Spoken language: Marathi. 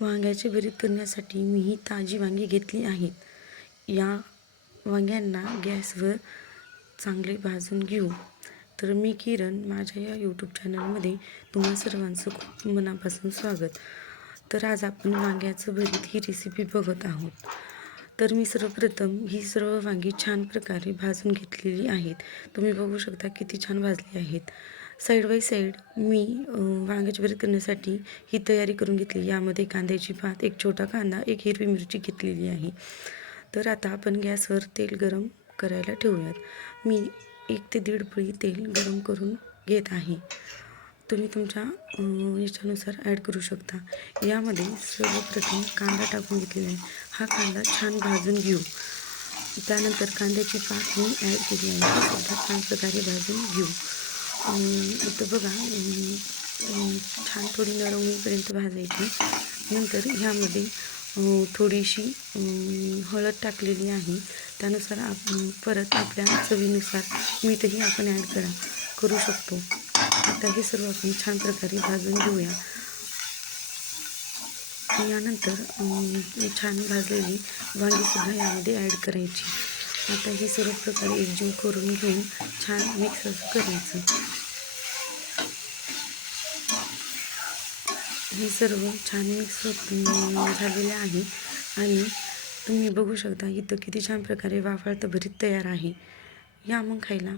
वांग्याचे भरीत करण्यासाठी मी ही ताजी वांगी घेतली आहेत। या वांग्यांना गॅसवर चांगले भाजून घेऊ। तर मी किरण, माझ्या या यूट्यूब चॅनलमध्ये तुम्हा सर्वांचं खूप मनापासून स्वागत। तर आज आपण वांग्याचं भरीत ही रेसिपी बघत आहोत। तर मी सर्वप्रथम ही सर्व वांगी छान प्रकारे भाजून घेतलेली आहेत। तुम्ही बघू शकता किती छान भाजली आहेत। साईड बाय साईड मी वांग्याची भरीत करण्यासाठी ही तयारी करून घेतली। यामध्ये कांद्याची पात, एक छोटा कांदा, एक हिरवी मिरची घेतलेली आहे। तर आता आपण गॅसवर तेल गरम करायला ठेवूयात। मी 1 ते 1.5 पळी तेल गरम करून घेत आहे। तुम्ही तुमच्या इच्छेनुसार ॲड करू शकता। यामध्ये सर्वप्रथम कांदा टाकून घेतलेला आहे। हा कांदा छान भाजून घेऊ। त्यानंतर कांद्याची पात मी ॲड केली आहे, ती सुद्धा छान प्रकारे भाजून घेऊ। इथं बघा छान थोडी नरम होईपर्यंत भाजायची। नंतर ह्यामध्ये थोडीशी हळद टाकलेली आहे। त्यानुसार परत आपल्या चवीनुसार मीठही आपण ॲड करू शकतो। आता हे सर्व आपण छान प्रकारे भाजून घेऊया। यानंतर छान भाजलेली वांगीसुद्धा यामध्ये ॲड करायची। आता हे सर्व प्रकारे एकजीव करून घेऊन छान मिक्स असं करायचं। हे सर्व छान मिक्स झालेले आहे आणि तुम्ही बघू शकता इथं किती छान प्रकारे वाफाळतं भरीत तयार आहे। या मग खायला।